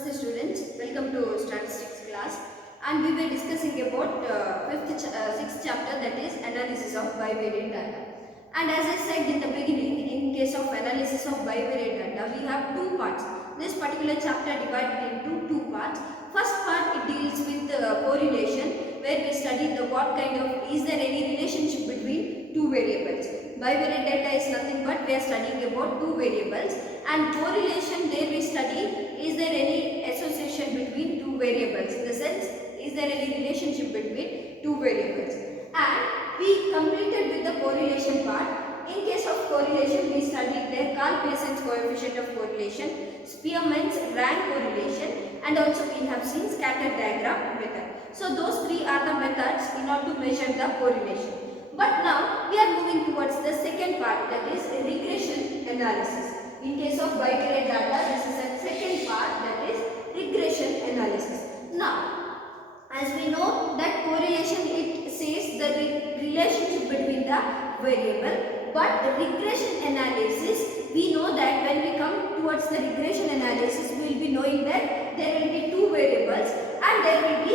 Namaste students, welcome to statistics class, and we were discussing about 6th chapter, that is analysis of bivariate data. And as I said in the beginning, in case of analysis of bivariate data, we have two parts. This particular chapter divided into two parts. First part, it deals with correlation, where we study is there any relationship between two variables. Bivariate data is nothing but we are studying about two variables, and correlation, there we study is there any association between two variables, in the sense is there any relationship between two variables. And we completed with the correlation part. In case of correlation, we studied the Karl-Pearson's coefficient of correlation, Spearman's rank correlation, and also we have seen scatter diagram method. So those three are the methods in order to measure the correlation. But now we are moving towards the second part, that is regression analysis. In case of bivariate data, this is the second part, that is regression analysis. Now, as we know that correlation, it says the relationship between the variable, but regression analysis, we know that when we come towards the regression analysis, we will be knowing that there will be two variables and there will be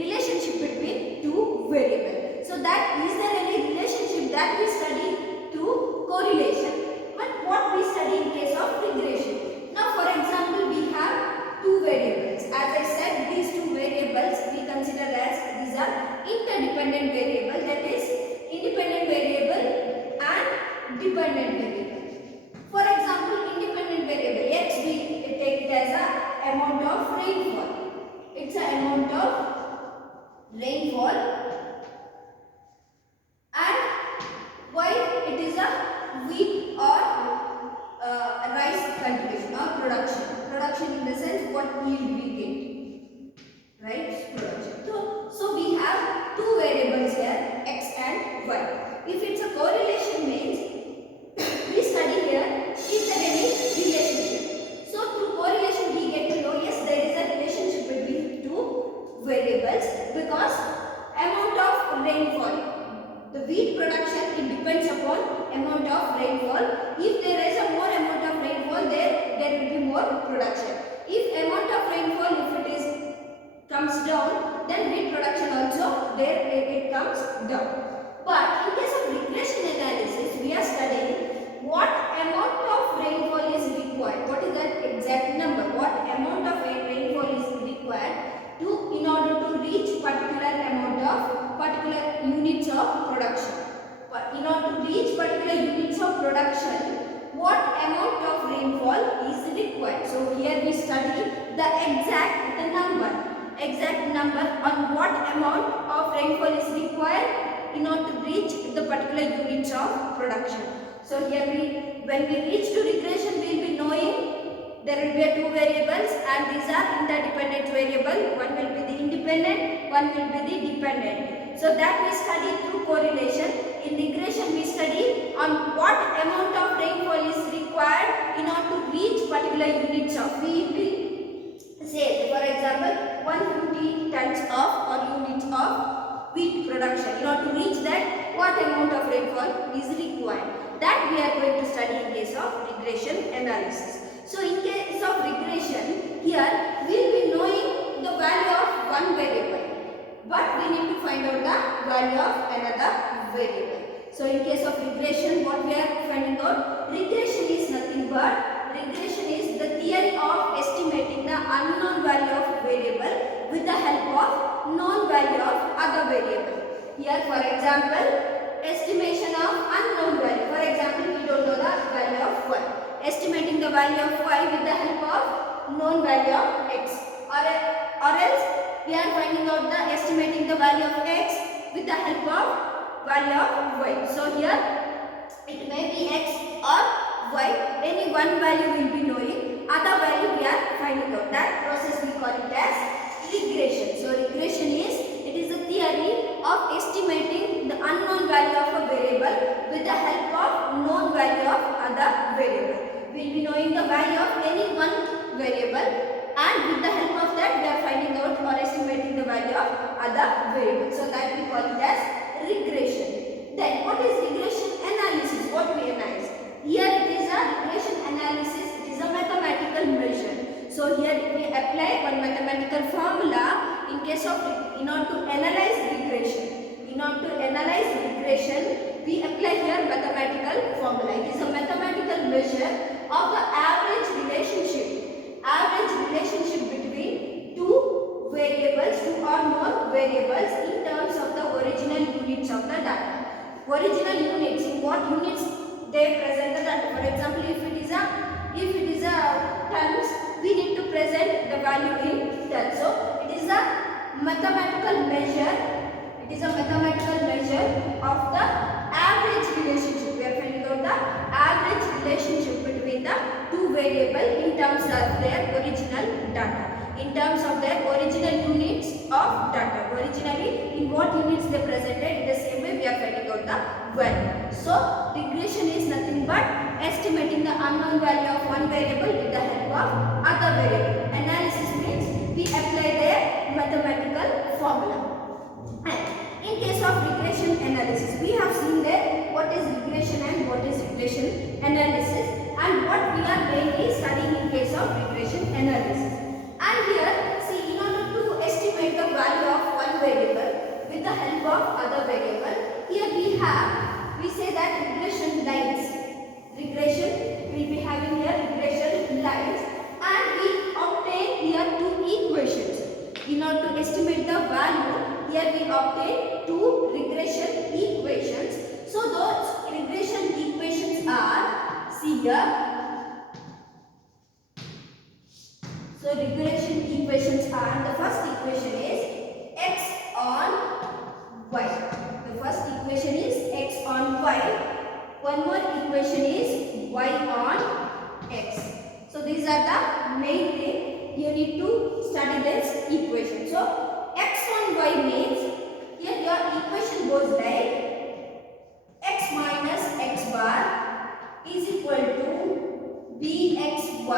relationship between two variables. So that is there any relationship that we study through correlation, but what we study in case of regression. Now for example, we have two variables. As I said, these two variables we consider as these are interdependent variables, that is independent variable and dependent variable. For example, independent variable x, we take it as a amount of rainfall. It's a amount of rainfall, and y, it is a wheat or rice cultivation or production. Production in the sense what yield we get, right? Production. So we have two variables here, x and y. If it's a correlation means we study here is there any relationship. So through correlation we get to know yes, there is a relationship between two variables, because amount of rainfall, the wheat production, it depends upon amount of rainfall. If there is a more amount of rainfall, there will be more production. If amount of rainfall, if it is comes down, then wheat production also there it comes down. But in case of regression analysis, we are studying what amount of rainfall is required. What is that exact number? What amount of rainfall is required to in order to reach particular amount of particular units of production. But in order to reach particular units of production, what amount of rainfall is required. So here we study the exact number on what amount of rainfall is required in order to reach the particular units of production. So here when we reach to regression, we will be knowing there will be two variables, and these are interdependent variable. One will be the independent, one will be the dependent. So that we study through correlation. In regression we study on what amount of rainfall is required in order to reach particular units of, we will say for example 150 tons of or units of wheat production. In order to reach that, what amount of rainfall is required, that we are going to study in case of regression analysis. So in case of regression, here we will be knowing the value of one variable, but we need to find out the value of another variable. So in case of regression, what we are finding out, regression is nothing but regression is the theory of estimating the unknown value of variable with the help of known value of other variable. Here for example, estimation of unknown value. For example, we don't know the value of y. Estimating the value of y with the help of known value of x. Or else we are finding out the estimating the value of x with the help of value of y. So here it may be x or y, any one value will be knowing, other value we are finding out. That process we call it as regression. So regression is a theory of estimating the unknown value of a variable with the help of known value of other variable. We will be knowing the value of any one variable, and with the help of that we are finding out or estimating the value of other variables. So that we call it as regression. Then what is regression analysis? What we analyze? Here it is a regression analysis, it is a mathematical measure. So here we apply one mathematical formula in case of, in order to analyze regression. In order to analyze regression, we apply here mathematical formula. It is a mathematical measure of the average relationship between two variables, two or more variables in terms of the original units of the data. Original units, in what units they present the data. For example, if it is a tons, we need to present the value in tons. So it is a mathematical measure. It is a mathematical measure of the average relationship. We are finding out the average relationship between the two variables in terms of their original data. In terms of their original units of data. Originally, in what units they presented, in the same way we are finding out the value. So, regression is nothing but estimating the unknown value of one variable with the help of other variable. Analysis means we apply their mathematical formula. And in case of regression analysis, we have seen that what is regression and what is regression analysis, and what we are mainly studying in case of regression analysis. And here, see, in order to estimate the value of one variable with the help of other variable, here we say that regression lines. Regression, we will be having here regression lines, and we obtain here two equations. In order to estimate the value, here we obtain two regression equations. So those regression equations are, see here. So regression equations are, the first equation is x on y. The first equation is x on y. One more equation is y on x. So these are the main thing you need to study this equation. So x on y means, here your equation goes like x minus x bar is equal to bxy,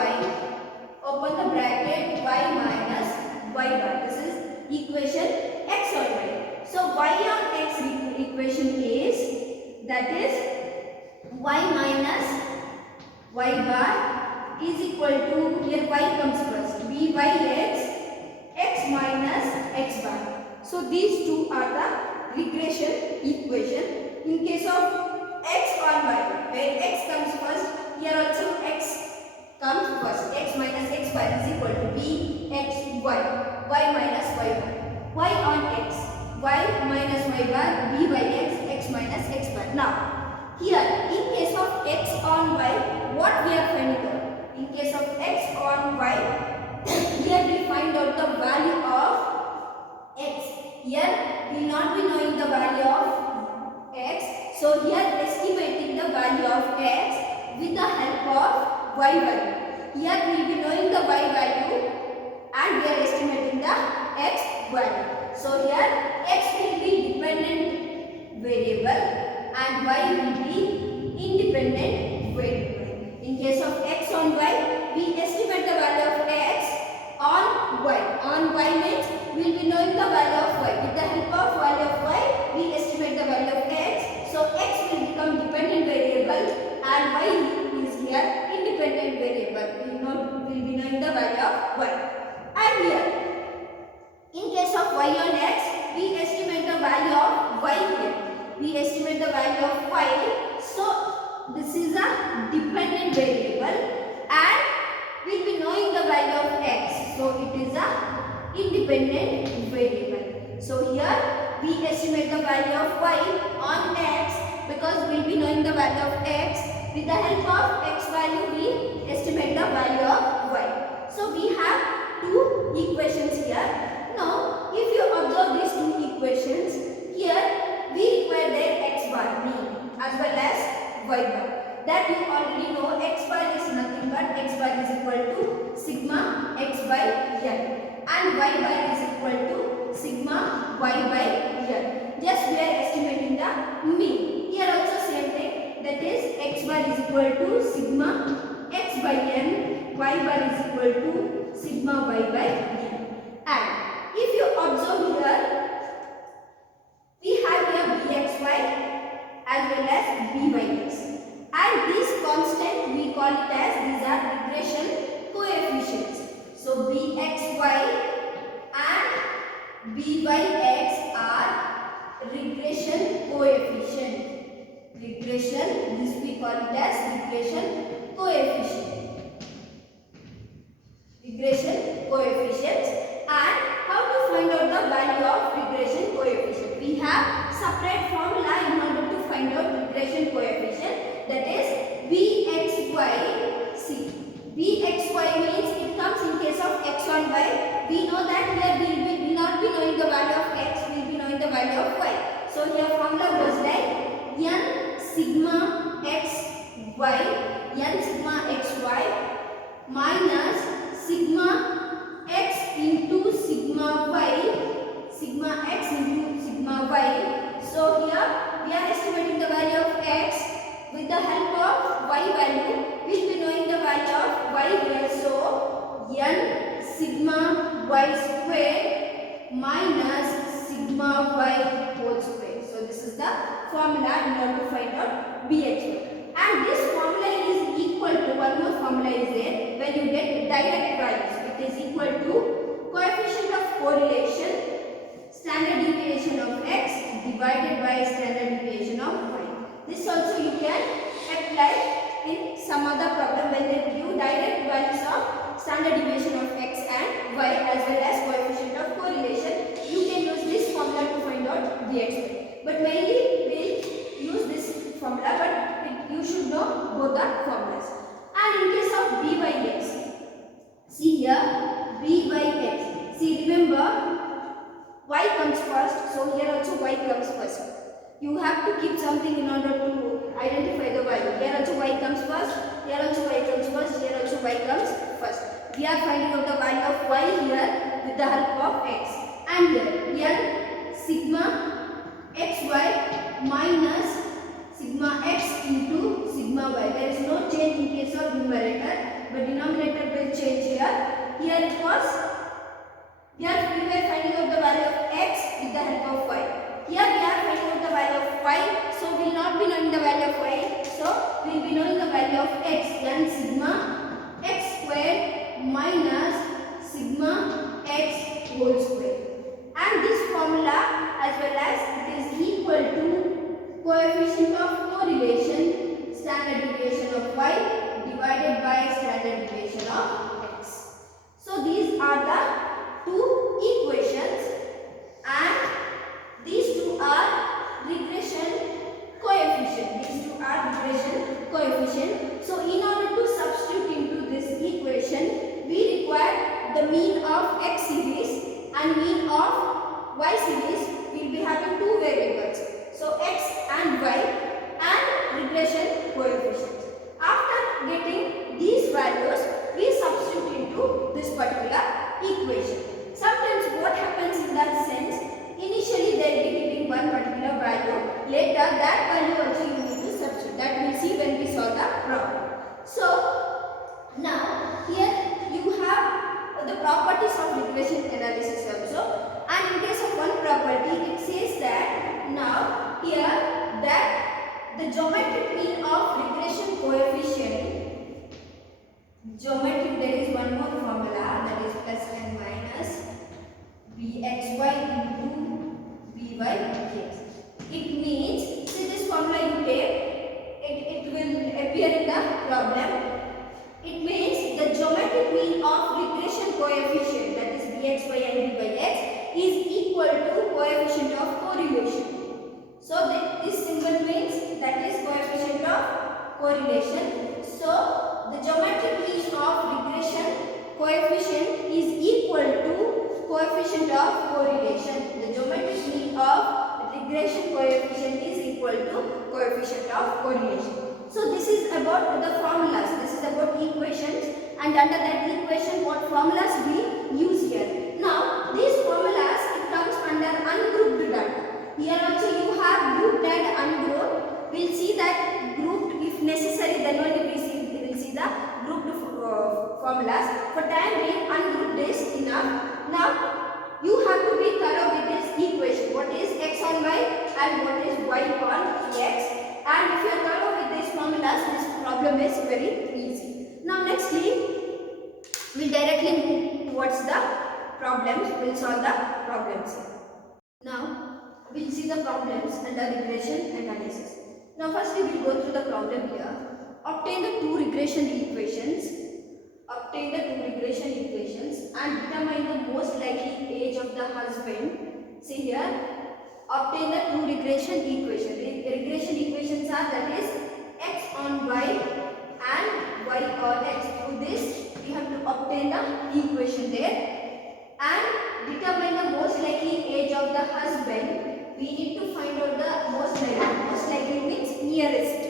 open the bracket, y minus y bar. This is equation x on y. So y on x equation is, that is y minus y bar is equal to, here y comes first, byx, x minus x bar. So these two are the regression equation. In case of x on y, where x comes first, here also x comes first. X minus x bar is equal to bxy, y minus y bar. Y on x, y minus y bar, byx, x minus x bar. Now, here in case of x on y, what we are finding out? In case of x on y, here we find out the value of x. Here we will not be knowing the value of x. So here estimating the value of x with the help of y value. Here we will be knowing the y value and we are estimating the x value. So here x will be dependent variable and y will be independent variable. In case of x on y, we estimate the value of x on y. On y means we will be knowing the value of y. With the help of value of y, we estimate the value of x. So x will become dependent variable and y is here independent variable. We will be knowing the value of y. And here, in case of y on x, we estimate the value of y here. We estimate the value of y. So this is a dependent variable and we will be knowing the value of x. So it is a independent variable. So here we estimate the value of y on x because we will be knowing the value of x. With the help of x value, we estimate the value of y. So we have two equations here. Now, if you observe these two equations, here we require their x bar mean as well as y bar. That you already know, x bar is nothing but x bar is equal to sigma x by n and y bar is equal to sigma y by n. Just we are estimating the mean. Here also same thing, that is x bar is equal to sigma x by n, y bar is equal to sigma y by n. And if you observe here, we have here bxy as well as byx. And this constant we call it as, these are regression coefficients. So bx Byx are regression coefficient. Regression, this we call it as regression coefficient. Regression coefficients. And how to find out the value of regression coefficient? We have separate formula in order to find out regression coefficient, that is Bxy. See, Bxy means it comes in case of x on y. We know that here we will not be knowing the value of x, we will be knowing the value of y. So here formula goes like n sigma x y, n sigma xy minus sigma x into sigma y, sigma x into sigma y. So here we are estimating the value of x with the help of y value. We will be knowing the value of y here. So n sigma y square minus sigma y whole square. So this is the formula in order to find out Bxy. And this formula is equal to, one more formula is there, when you get direct values, it is equal to coefficient of correlation, standard deviation of x divided by standard deviation of y. This also you can apply in some other problem when they give direct values of standard deviation of x and y as well as coefficient of correlation. You can use this formula to find out Bxy. But mainly we will use this formula, but you should know both the formulas. And in case of Byx, see here Byx. See, remember y comes first, so here also y comes first. You have to keep something in order to identify the value. Here also y comes first, here also y comes first, here also y comes first. We are finding out the value of y here with the help of x. And here sigma xy minus sigma x into sigma y. There is no change in case of numerator, but denominator will change here. Here it was, here we were finding out the value of x with the help of y. Here we are finding out the value of y, so we will not be knowing the value of y. So we will be knowing the value of x, then sigma x square minus sigma x whole square. And this formula as well as it is equal to coefficient of correlation, standard deviation of y divided by standard deviation of x. So these are the two equations, and these two are regression coefficient. These two are regression coefficient. So in order to substitute into this equation, we require the mean of x series and mean of y series. We will be having two variables, so x and y, and regression coefficients. After getting these values, we substitute into this particular equation. Sometimes what happens in that sense, initially they will be giving one particular value, later that value also you need to substitute. That we will see when we solve the problem. So now here you have the properties of regression analysis also, and in case of one property it says that now here that the geometric mean of regression coefficient, geometric, there is one more formula, that is plus and minus Bxy into Byx. It means, see this formula you take, it will appear in the problem. It means the geometric mean of regression coefficient, that is Bxy and Byx, is equal to coefficient of correlation. So this symbol means that is coefficient of correlation. So the geometric mean of regression coefficient is equal to coefficient of correlation. The geometric mean of regression coefficient is equal to coefficient of correlation. So this is about the formulas, this is about equations, and under that equation what formulas we use here. Now these formulas, it comes under ungrouped data. Here also you have grouped and ungrouped. We will see that grouped if necessary, then only we will see the grouped formulas. For time being, ungrouped is enough. Now you have to be thorough with this equation. What is x on y and what is y on x. And if you are thorough with these formulas, this problem is very easy. Now nextly, we will directly move towards the problems. We'll solve the problems here. Now we'll see the problems under regression analysis. Now firstly we'll go through the problem here. Obtain the two regression equations. Obtain the two regression equations and determine the most likely age of the husband. See here. Obtain the two regression equations. The regression equations are, that is, x on y and y on x. Through this we have to obtain the equation there. And determine the most likely age of the husband. We need to find out the most likely. Most likely means nearest.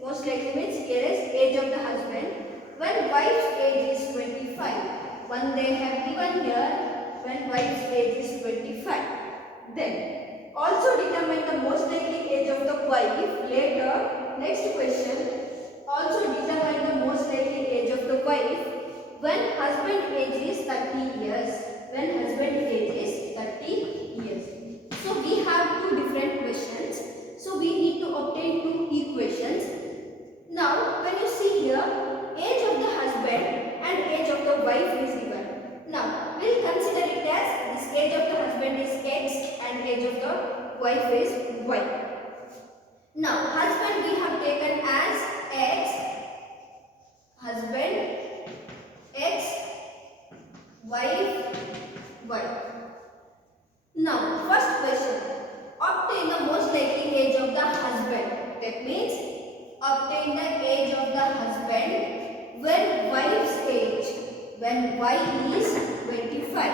Most likely means nearest age of the husband. When wife's age is 25. One they have given here, when wife's age is 25. Then also determine the most likely age of the wife. Later, next question. Also determine the most likely age of the wife when husband age is 30 years. When husband age is 30 years. So we have two different questions. So we need to obtain two equations. Now when you see here, age of the husband and age of the wife is given. Now we'll consider it as this age of the husband is x and age of the wife is y. Now husband we have taken as x, husband x, wife y. Now first question, obtain the most likely age of the husband. That means obtain the age of the husband when wife's age, when y is 25.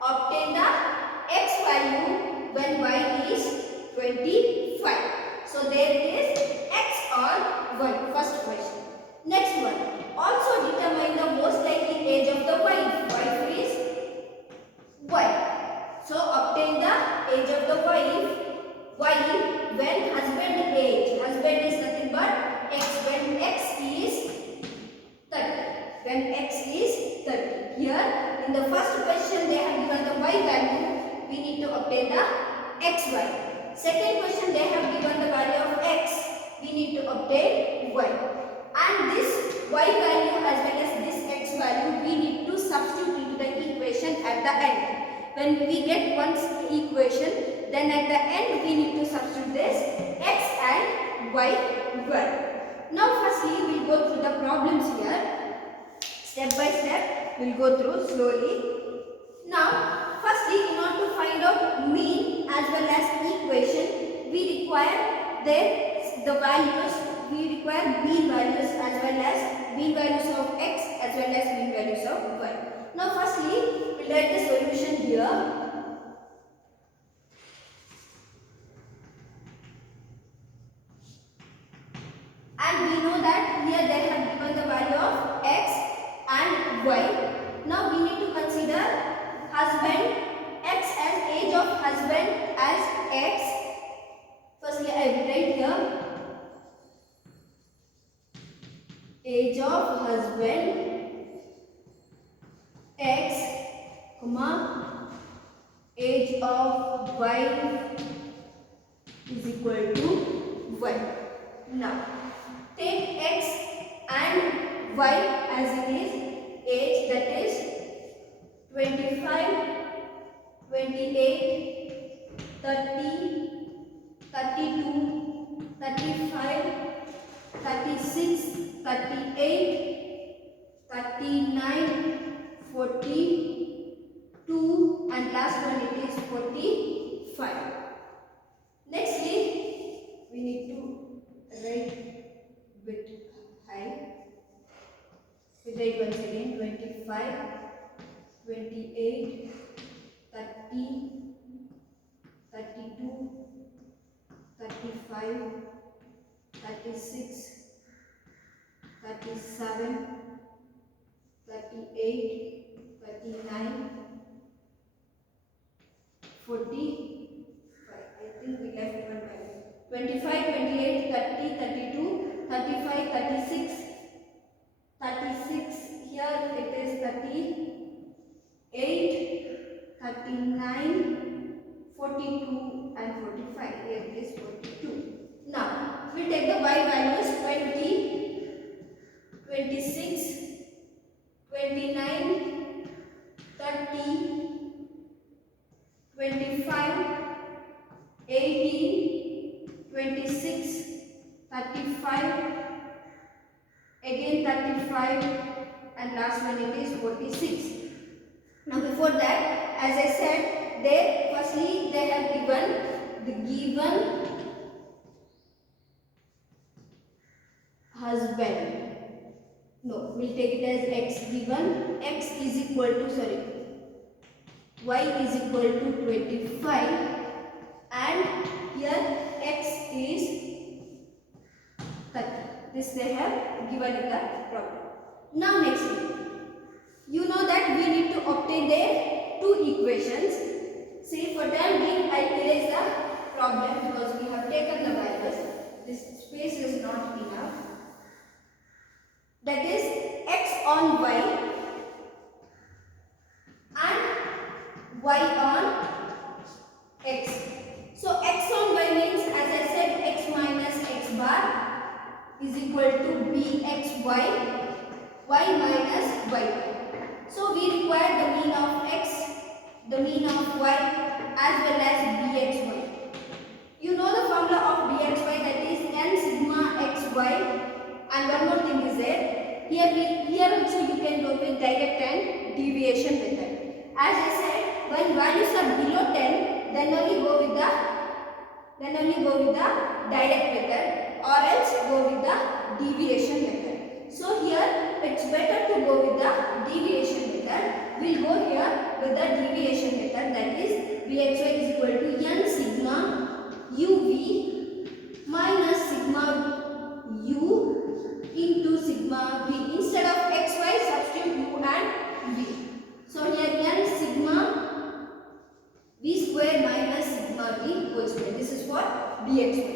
Obtain the x value when y is 25. So there is x on y. First question. Next one. Also determine the most likely age of the wife. Wife is y. So obtain the age of the wife y when husband age. Husband is nothing but x, when x is 30. When x is 30. Here in the first question they have given the y value. We need to obtain the x value. Second question they have given the value of x. We need to obtain y. And this y value as well as this x value we need to substitute into the equation at the end. When we get one equation, then at the end we need to substitute this x and y value. Now firstly we will go through the problems here. Step by step we will go through slowly. Now firstly, in order to find out mean as well as equation, we require the values. We require mean values as well as mean values of x as well as mean values of y. Now firstly, we will write the solution here. And we know that here they have given the value of x and y. Now we need to consider husband, x as age of husband as x. Firstly, I will write here age of husband x, comma, age of wife is equal to y. Now take x and y as it is age, that is 25, 28, 30, 32, 35, 36, 38, 39, 42 and last one it is 45. Nextly, we need to write bit high. We write once again 25, 28, 30, 32, 35, 36, 37, 38, 39, 45. I think we left one value. 25, 28, 30, 32, 35, 36, 36. Here it is 38, 39, 42 and 45. Here it is 42. Now we will take the y values 20, 26, 29, 30, 35, again 35, and last one it is 46. Now before that, as I said, they firstly they have given the given husband. No, we'll take it as x. Given x is equal to, sorry, y is equal to 25, and here x is 30. This they have given in the problem. Now next, you know that we need to obtain their two equations. See, for time being I erase the problem because we have taken the values. This space is not enough. That is x on y and y on x. So x on y means, as I said, x minus x bar is equal to bxy, y minus y. So we require the mean of x, the mean of y, as well as bxy. You know the formula of bxy, that is n sigma xy. And one more thing is there. Here also you can go with direct and deviation method. As I said, when values are below 10, then only go with the direct method, or else go with the deviation method. So here it's better to go with the deviation method. We'll go here with the deviation method, that is bxy is equal to n sigma uv minus sigma u into sigma v. Instead of xy, substitute u and v. So here n sigma v square minus sigma v whole square. This is for dxy.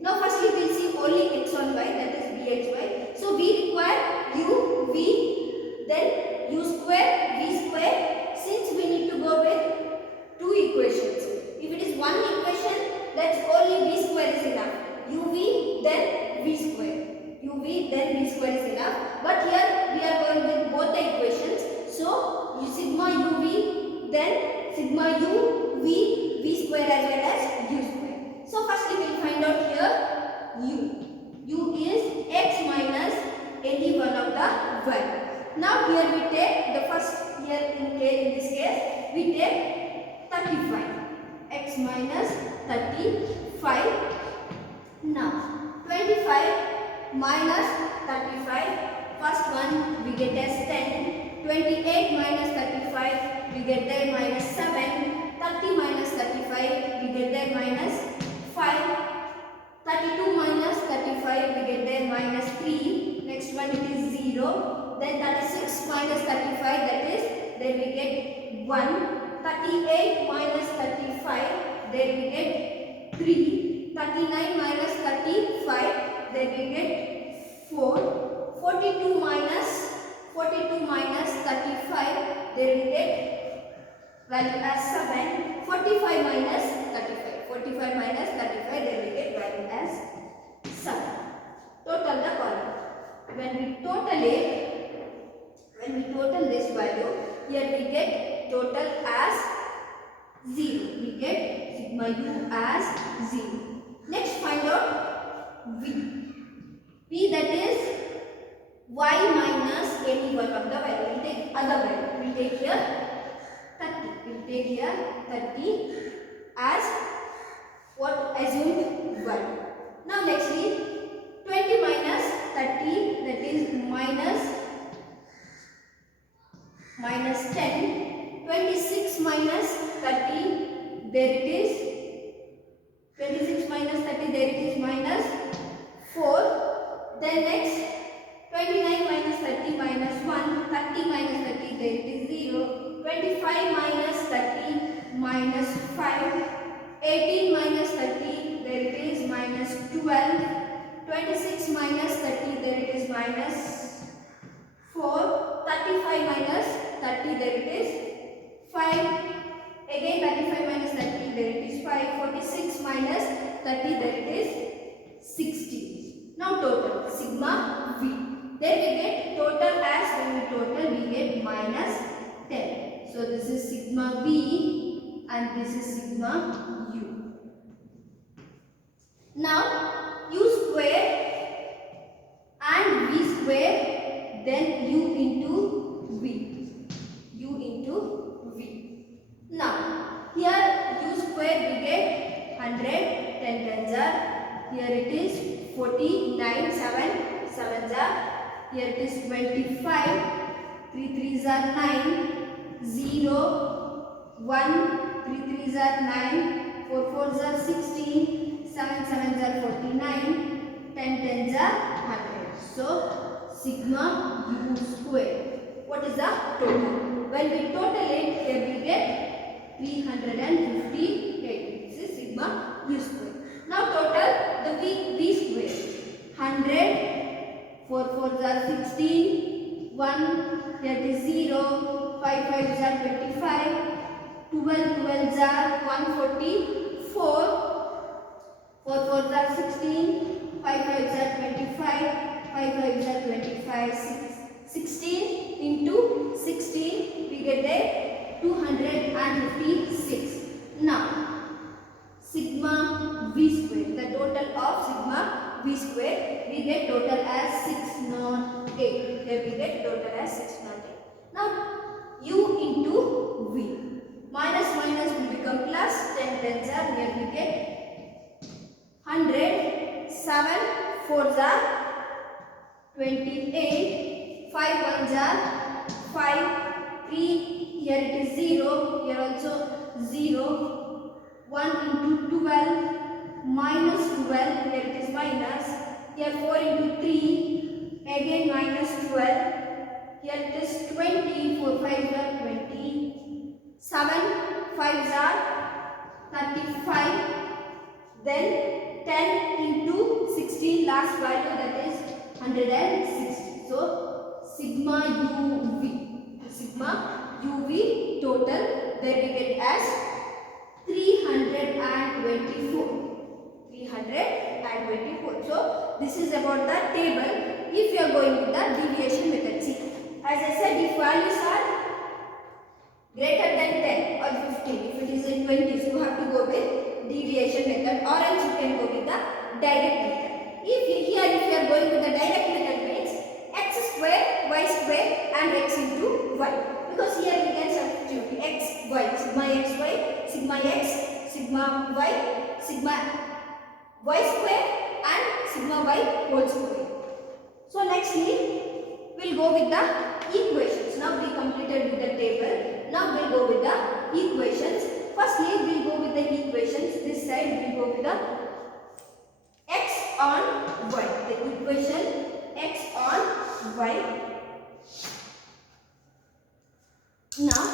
Now firstly we will see only x on y, that is bxy. So we require u, v, then u square, v square. Since we need to go with two equations. If it is one equation, that's only v square is enough. uv, then v square. uv, then v square is enough. But here we are going with both the equations. So sigma uv, then sigma u, v square as well as u square. So firstly we will find out here u. u is x minus any one of the value. Now here we take the first, here in this case we take 35. x minus 35. Now 25 minus 35, first one we get as 10. 28 minus 35, we get there minus 7. 30 minus 35, we get there minus 5. 32 minus 35, we get there minus 3. Next one it is 0. Then 36 minus 35, that is, then we get 1. 38 minus 35, then we get 3. 39 minus 35, then we get 4. 42 minus 35, then we get value as 7. 45 minus 35, 45 minus 35, then we get value as 7. Total the column. When we total this value, here we get total as 0. We get sigma u as 0. Next find out v. v, that is y minus any one of the value. We will take other value. We will take here 30. We will take here 30 as what assumed value. Now nextly 20 minus 30, that is minus 10. 26 minus 30, there it is. 26 minus 30, there it is minus 4. Then next 29 minus 30 minus 1. 30 minus 30, there it is 0. 25 minus 30 minus 5. 18 minus 30, there it is minus 12. 26 minus 30, there it is minus 4. 35 minus 30, there it is 5. Again 35 minus 30, there it is 5. 46 minus 30, there it is 60. Now total sigma v. Then we get total, as when we total we get minus 10. So this is sigma v and this is sigma u. Now u square Here it is 49, 7 sevens are. Here it is 25, 3 threes are 9, 0, 1, 3 threes are 9, 4 fours are 16, 7 sevens are 49, 10 tens are 100. So sigma u square. What is the total? When we total it, here we get 358. This is sigma u square. Now total the v square. 100, 4 fours are 16, 1, here is 0, 5 fives are 25, 12 twelves are 144, 4 fours are 16, 5 fives are 25, 5 fives are 25, 16 into 16 we get a 256. Now sigma v square, the total of sigma v square, we get total as 608. Here we get total as 608. Now u into v, minus minus will become plus, 10 tens are, here we get 100, 7 fours are 28, 5 ones are 5, 3, here it is 0, here also 0, 1 into 12, minus 12, here it is minus, here 4 into 3, again minus 12, here it is 20, 4 5s are 20, 7 5s are 35, then 10 into 16, last value, that is 160. So sigma uv, total, there we get as 324. So this is about the table. If you are going with the deviation method, see, as I said, if values are greater than 10 or 15, if it is in 20s, you have to go with deviation method, or else you can go with the direct method. If you are going with the direct method, means x square, y square and x into y. Because here we can substitute x, y, sigma x, y, sigma x, sigma y, sigma y square and sigma y whole square. So nextly, we'll go with the equations. Now we completed with the table. Now we'll go with the equations. Firstly, we'll go with the equations. This side we'll go with the x on y. The equation x on y. Now,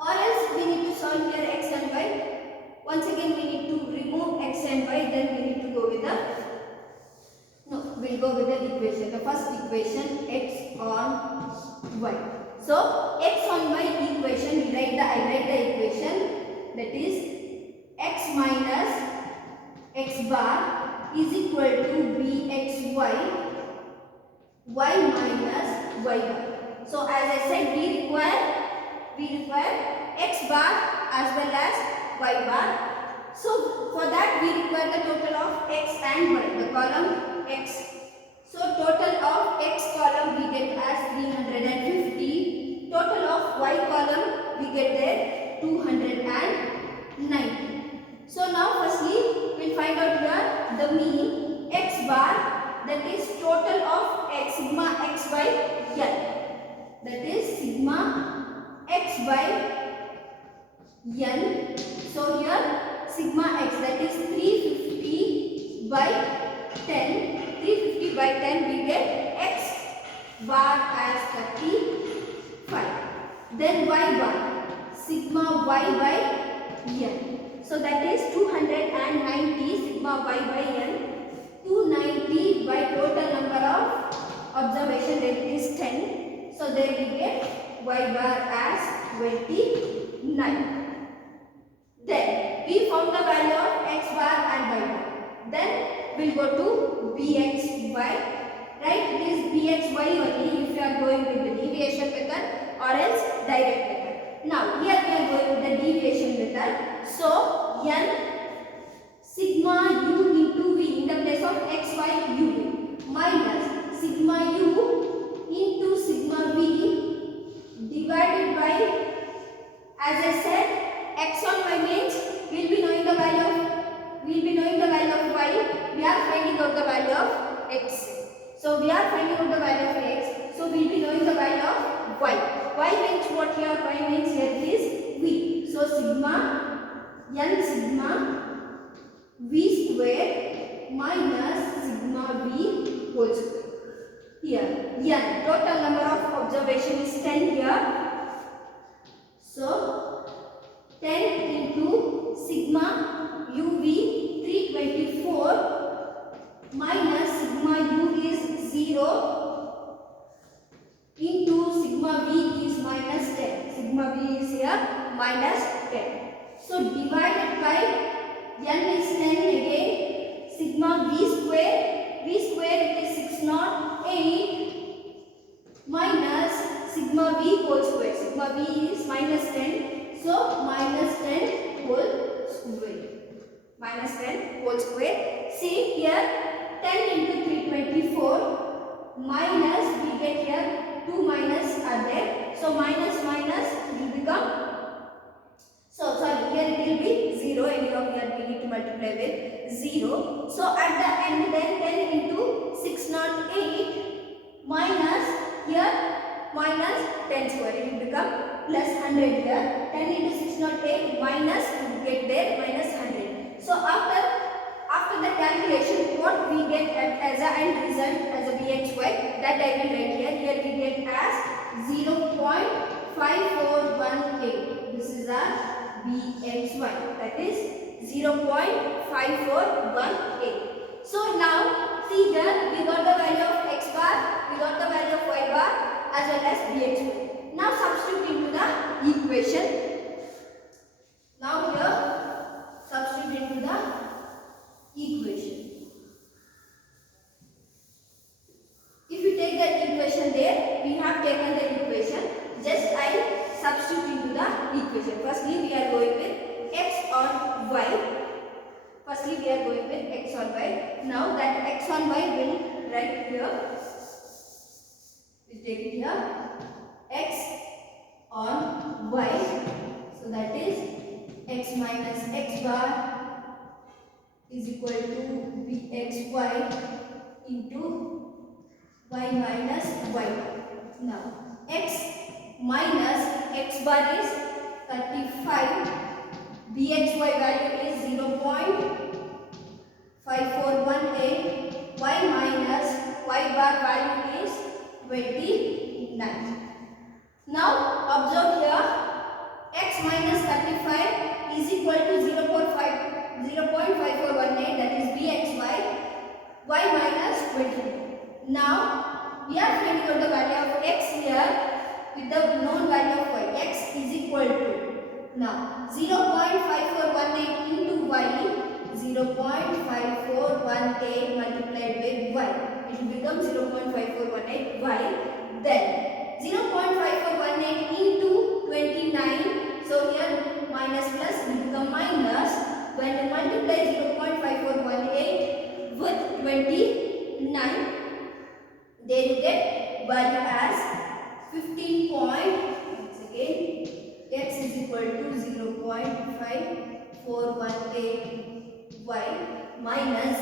or else we need to solve here x and y. Once again we need to remove x and y, then we need to go with the, we'll go with the equation. The first equation, x on y. So x on y equation, I write the equation, that is x minus x bar is equal to bxy, y minus y bar. So as I said, we require x bar as well as y bar. So for that we require the total of x and y, the column x. So total of x column we get as 350, total of y column we get there 290. So now firstly we'll find out here the mean x bar, that is total of x, sigma x by n, that is sigma x by n. So here sigma x, that is 350 by 10. 350 by 10 we get x bar as 35. Then y bar, sigma y by n. So that is 290 sigma y by n. 290 by total number of observation, that is 10. So there we get y bar as 29. Then we found the value of x bar and y bar. Then we'll go to bxy. Right? It is bxy only if you are going with the deviation method or else direct method. Now here we are going with the deviation method. So n sigma u into v in the place of x, y, u minus sigma u into sigma v divided by, as I said, x on y means we'll be knowing the value of y y, we are finding out the value of x. So we are finding out the value of x. So we will be knowing the value of y. Y means what here? Y means here it is v. So sigma v square minus sigma v whole square. Here n, total number of observation is 10 here. So 10 into sigma uv 324 minus sigma u is 0 into sigma v is minus 10. Sigma v is here minus 10. So divided by n is 10 again. Sigma v square it is 608 minus sigma v whole square. Sigma v is minus 10. So minus 10 whole square. Minus 10 whole square. See here 10 into 324 minus, we get here 2 minus are there. So minus will become, so sorry, here it will be 0. Anyhow here we need to multiply with 0. So at the end then 10 into 608 minus here minus 10 square, it will become plus 100 here. 10 into 608 minus, we get there minus 100. So after the calculation, what we get as a end result as a bxy, that I will write here. Here we get as 0.5418. This is our bxy. That is 0.5418. So now see here we got the value of x bar, we got the value of y bar as well as bxy. Now substitute into the equation. Now here substitute into the equation. If you take the equation there, we have taken the equation. Just I substitute into the equation. Firstly, we are going with x on y. Firstly, we are going with x on y. Now that x on y will write here. We take it here. X on y. So that is x minus x bar is equal to bxy into y minus y. Now x minus x bar is 35. Bxy value is 0.5418. Y minus y bar value is 29. Now observe here, x minus 35 is equal to 0.5418, that is bxy, y minus 20. Now we are finding out the value of x here with the known value of y. X is equal to, now 0.5418 into y, 0.5418 multiplied by y, it will become 0.5418 y. Then 0.5418 into 29, so here minus plus will become minus. When you multiply 0.5418 with 29, there you get value as 15 point, once again, x is equal to 0.5418 y minus,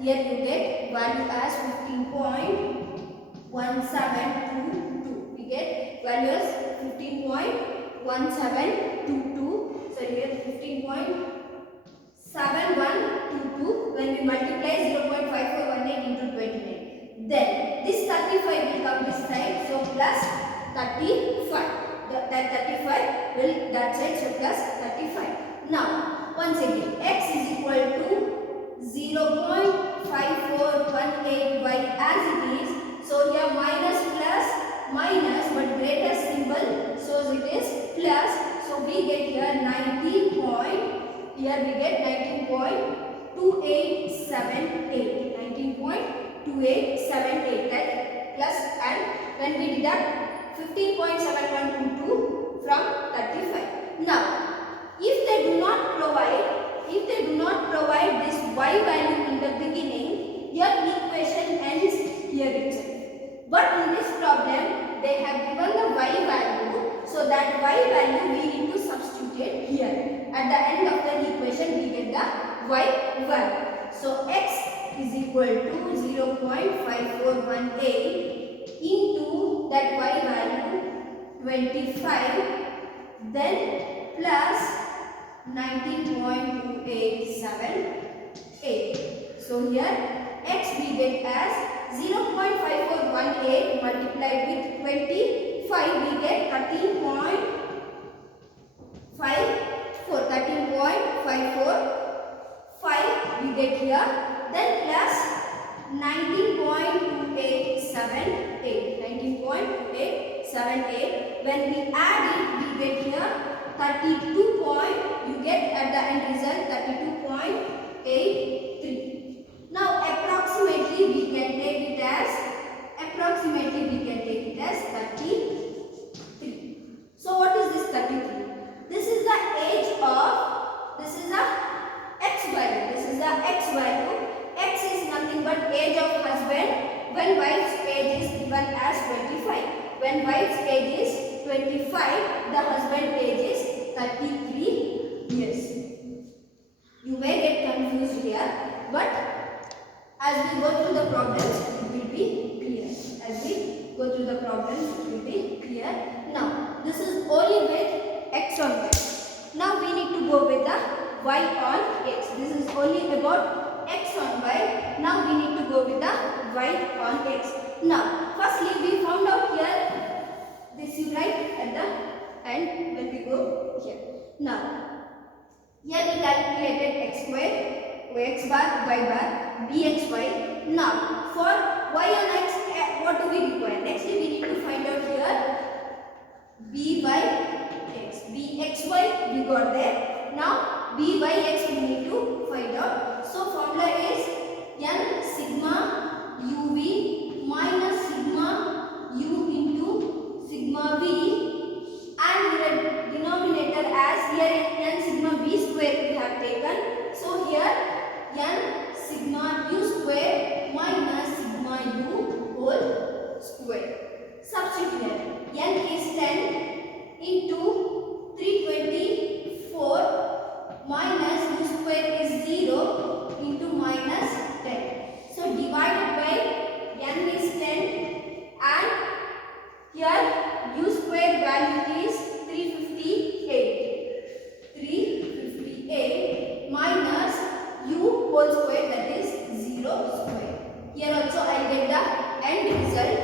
here you get value as 15.1722. We get value as 15.1722. So here 15.7122 when we multiply 0.5418 into 29. Then this 35 will come this side, so plus 35. That 35 will that side, so plus 35. Now once again x is equal to 0.5418 y as it is. So here minus plus minus, but greater symbol, so it is plus. So we get here 19 point. Here we get 19.2878. 19.2878. That plus, and when we deduct 15.7122 from 35. Now, if they do not provide this y value in the beginning, your equation ends here itself. But in this problem, they have given the y value, so that y value we need to substitute it here. At the end of the equation, we get the y value. So x is equal to 0.5418 into that y value 25, then plus 19.2878. So here x we get as 0.5418 multiplied with 25, we get 13.5 we get here, then plus 19.2878. When we add it, we get here 32 point, you get at the end result 32.83. Now approximately we can take it as 33. So what is this 33? This is the age of, this is the x value. X is nothing but age of husband when wife's age is given as 25. When wife's age is 25, the husband age is 33 years. You may get confused here, but as we go through the problems, it will be clear. Now, this is only with x on y. Now we need to go with the y on x. This is only about x on y. Now we need to go with the y on x. Now, firstly we found out here, this you write at the end when we go here. Now, here we calculated x square, x bar, y bar, bxy. Now, for y on x, what do we require? Next we need to find out here byx. Bxy we got there. Now, byx we need to find out. So, formula is n sigma uv minus sigma u into sigma v, and denominator as here n sigma v square we have taken. So here n sigma u square minus sigma u whole square. Substitute here. N is 10 into 324 minus u square is 0 into minus 10. So divided by n is 10 and here u square value is 358 minus u whole square, that is 0 square. Here also I get the end result.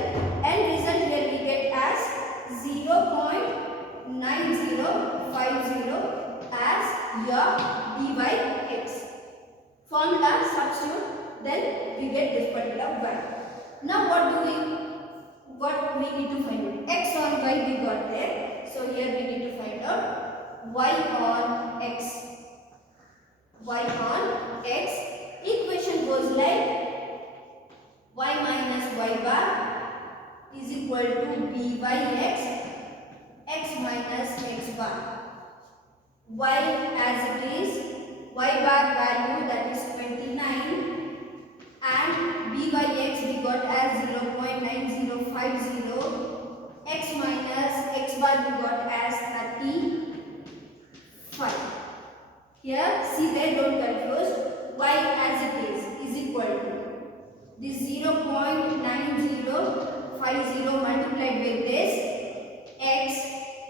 End result here we get as 0.9050 as your byx. Formula substitute, then we get this particular value. Now what we need to find out? X on y we got there. So here we need to find out y on x. Y on x equation goes like y minus y bar is equal to byx, x minus x bar. Y as it is, y bar value that is 29 and byx we got as 0.9050, x minus x bar we got as 35. Here see there, don't confuse. Y as it is equal to this 0.9050 multiplied with this x,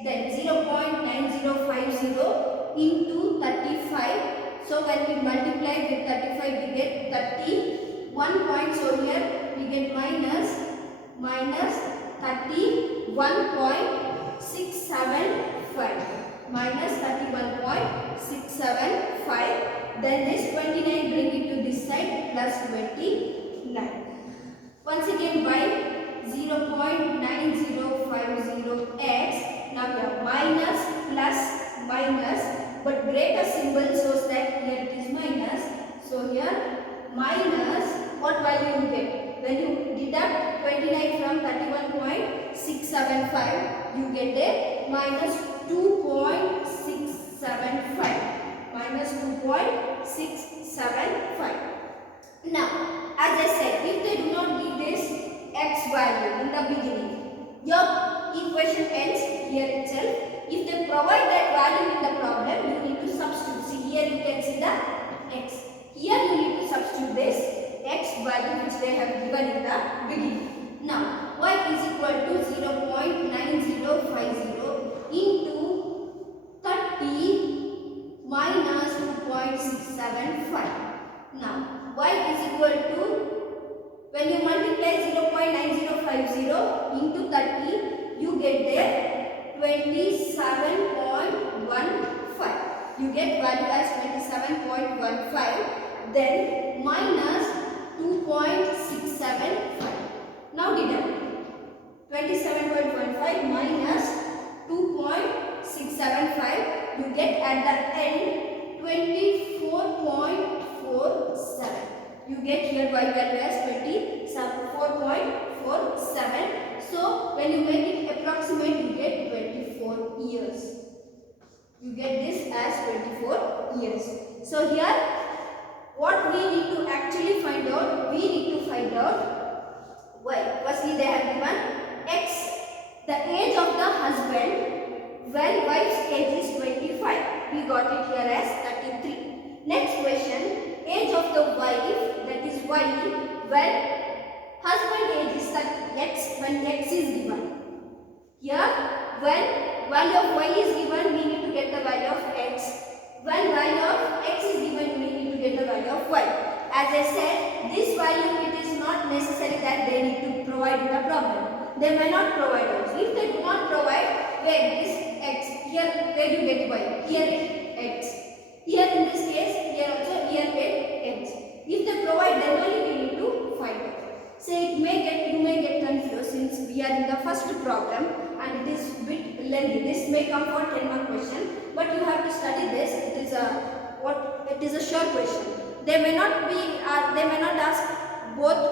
then 0.9050 into 35. So when we multiply with 35 we get 31 points. So here we get minus 31.675 minus 31.675. Then this 29 bring it to this side plus 29. Once again y 0.9050x. Now here minus plus minus, but greater symbol shows that here it is minus. So here minus, what value you get? When you deduct 29 from 31.675, you get a minus 2.675. Minus 2.675. Now, as I said, if they do not give this x value in the beginning, your equation ends here itself. If they provide that value in the problem, you need to substitute. See here you can see the x. Here you need to substitute value which they have given in the beginning. Now y is equal to 0.9050 into 30 minus 2.675. Now y is equal to, when you multiply 0.9050 into 30, you get there 27.15. You get value as 27.15. Then minus 2.675. Now deduct 27.15 minus 2.675. You get at the end 24.47. You get here y value as 24.47. So when you make it approximate, you get 24 years. You get this as 24 years. So here what we need to actually find out, we need to find out y. Firstly they have given x, the age of the husband when wife's age is 25. We got it here as 33. Next question, age of the wife, that is y, when husband age is 30, x, when x is given. Here when value of y is given, we need to get the value of x. When value of x is given, we need to get the value of y. As I said, this value, it is not necessary that they need to provide in the problem. They may not provide also. If they do not provide, where is x? Here where you get y? Here x. Here in this case, here also, here get x. If they provide, then only we need to find out. So you may get confused since we are in the first problem and it is bit lengthy. This may come for 10 mark question, but you have to study this. It is a short question. They may not ask both,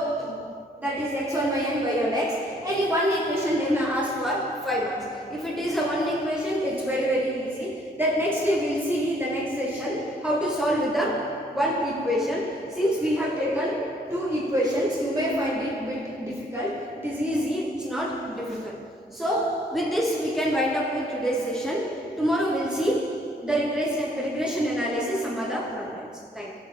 that is x on y and y on x. Any one equation they may ask for 5 marks. If it is a one equation, it's very easy. Then next we will see in the next session how to solve with the one equation. Since we have taken two equations, you may find it a bit difficult. It is easy, it's not difficult. So with this we can wind up with today's session. Tomorrow we will see the regression analysis, some other problems. Thank you.